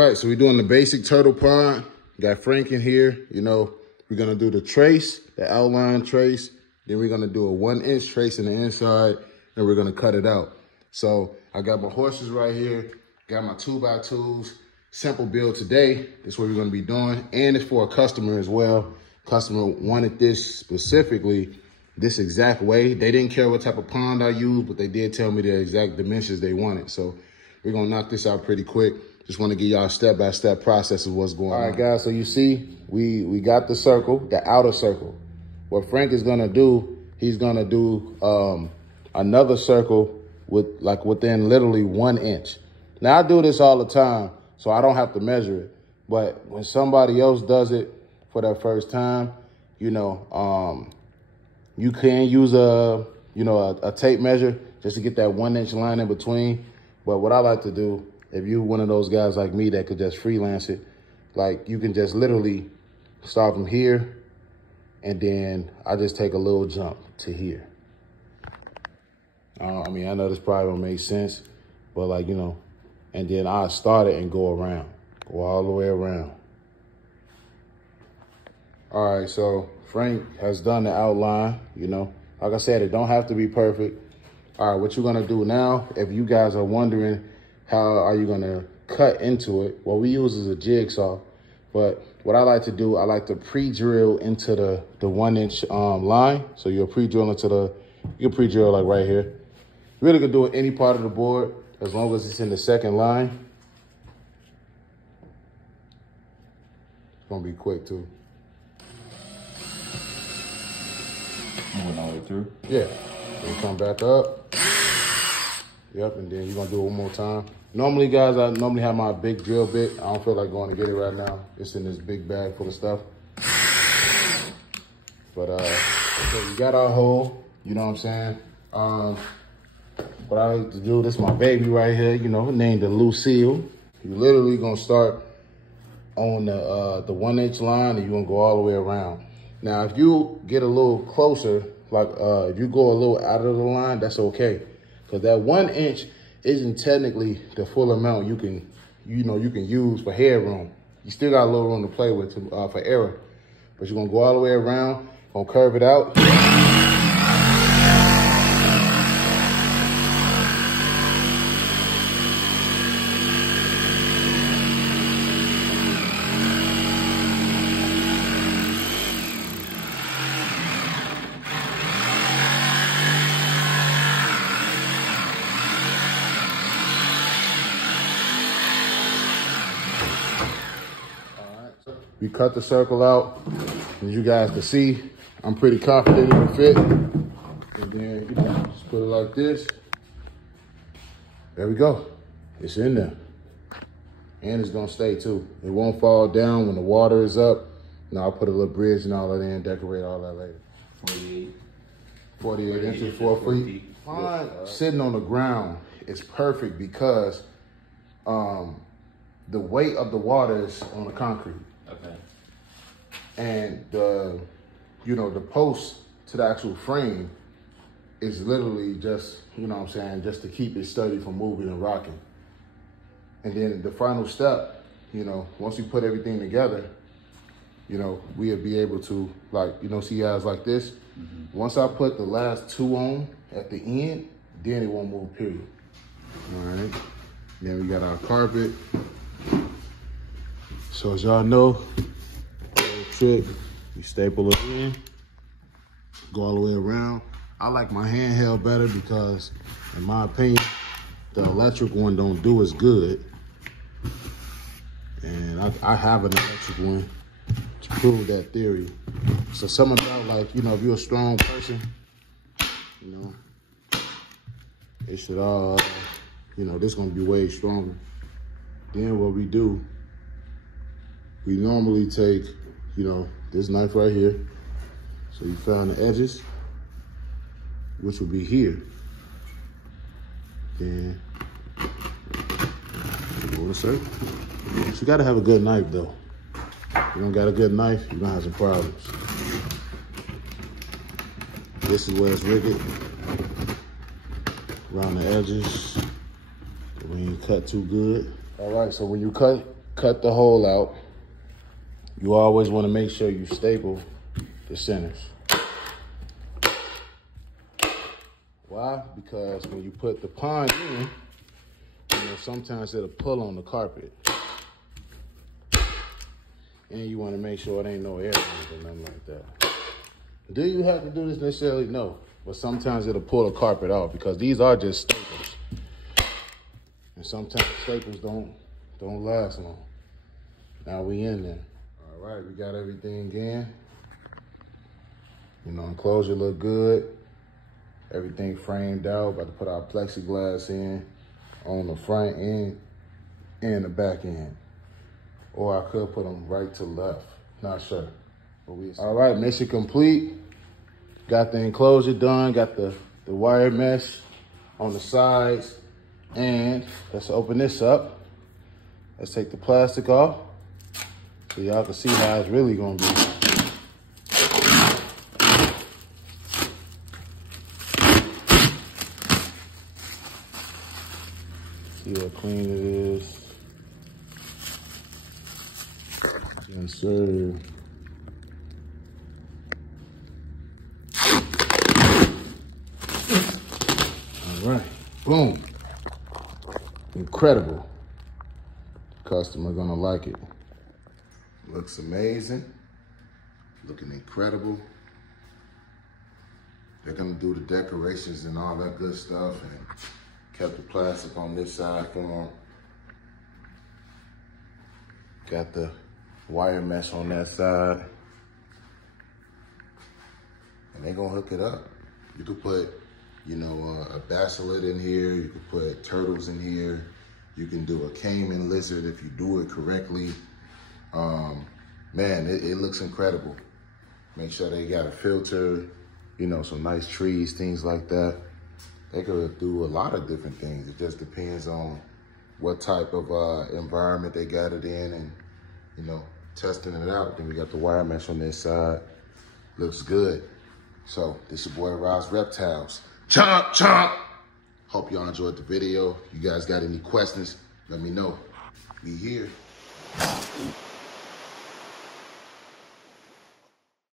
right, so we're doing the basic turtle pond. Got Frank in here. You know, we're gonna do the trace, the outline trace. Then we're gonna do a 1-inch trace in the inside, and we're gonna cut it out. So I got my horses right here, got my 2x2s. Simple build today. That's what we're gonna be doing. And it's for a customer as well. Customer wanted this specifically, this exact way. They didn't care what type of pond I used, but they did tell me the exact dimensions they wanted. So we're gonna knock this out pretty quick. Just wanna give y'all a step-by-step process of what's going on. All right, guys, so you see, we got the circle, the outer circle. What Frank is gonna do, he's gonna do another circle within literally 1 inch. Now I do this all the time, so I don't have to measure it. But when somebody else does it for their first time, you know, you can use a tape measure just to get that 1 inch line in between. But what I like to do, if you're one of those guys like me that could just freelance it, like you can just literally start from here, and then I just take a little jump to here. I mean, I know this probably don't make sense, but like, you know, and then I start it and go around, go all the way around. All right, so Frank has done the outline, you know. Like I said, it don't have to be perfect. All right, what you're gonna do now, if you guys are wondering how are you gonna cut into it, what we use is a jigsaw. But what I like to do, I like to pre-drill into the 1 inch line. So you'll pre-drill into you can pre-drill like right here. You really could do it any part of the board as long as it's in the second line. It's gonna be quick too. Moving all the way through? Yeah. Then come back up. Yep, and then you're gonna do it one more time. Normally, guys, I normally have my big drill bit. I don't feel like going to get it right now. It's in this big bag full of stuff. But, okay, we got our hole, you know what I'm saying? What I like to do, this is my baby right here, you know, named the Lucille. You literally gonna start on the 1 inch line, and you're gonna go all the way around. Now, if you get a little closer, like if you go a little out of the line, that's okay. Because that 1 inch isn't technically the full amount you can use for headroom. You still got a little room to play with for error. But you're gonna go all the way around, gonna curve it out. We cut the circle out, as you guys can see, I'm pretty confident it will fit. And then, you know, just put it like this. There we go. It's in there. And it's gonna stay too. It won't fall down when the water is up. Now I'll put a little bridge and all that in, decorate all that later. 48 inches, 4 feet. Pond sitting on the ground is perfect because the weight of the water is on the concrete. Okay. And the post to the actual frame is literally just, you know what I'm saying, just to keep it steady from moving and rocking. And then the final step, you know, once we put everything together, you know, we'll be able to, like, you know, see guys like this. Mm-hmm. Once I put the last 2 on at the end, then it won't move, period. All right. Then we got our carpet. So as y'all know, trick, you staple it in, go all the way around. I like my handheld better because, in my opinion, the electric one don't do as good. And I have an electric one to prove that theory. So something about, like, you know, if you're a strong person, you know, it should all, you know, this gonna be way stronger. Then what we do, we normally take, you know, this knife right here. So you found the edges, which will be here. Then go to circle. So you gotta have a good knife though. If you don't got a good knife, you're gonna have some problems. This is where it's wicked. Around the edges, so we ain't cut too good. All right, so when you cut cut the hole out. You always want to make sure you staple the centers. Why? Because when you put the pond in, you know, sometimes it'll pull on the carpet. And you want to make sure it ain't no air or nothing like that. Do you have to do this necessarily? No. But sometimes it'll pull the carpet off because these are just staples. And sometimes staples don't last long. Now we in there. All right, we got everything in. You know, enclosure look good. Everything framed out. About to put our plexiglass in on the front end and the back end. Or I could put them right to left. Not sure. All right, mission complete. Got the enclosure done. Got the wire mesh on the sides. And let's open this up. Let's take the plastic off so y'all can see how it's really gonna be. See how clean it is. Yes, sir. All right, boom. Incredible. Customer gonna like it. Looks amazing. Looking incredible. They're gonna do the decorations and all that good stuff and kept the plastic on this side for them. Got the wire mesh on that side. And they're gonna hook it up. You could put, you know, a bacillid in here. You could put turtles in here. You can do a caiman lizard if you do it correctly. Man, it looks incredible. Make sure they got a filter, you know, some nice trees, things like that. They could do a lot of different things. It just depends on what type of environment they got it in and, you know, testing it out. Then we got the wire mesh on this side. Looks good. So this your boy Raas Reptiles. Chomp, chomp. Hope y'all enjoyed the video. You guys got any questions? Let me know. We here.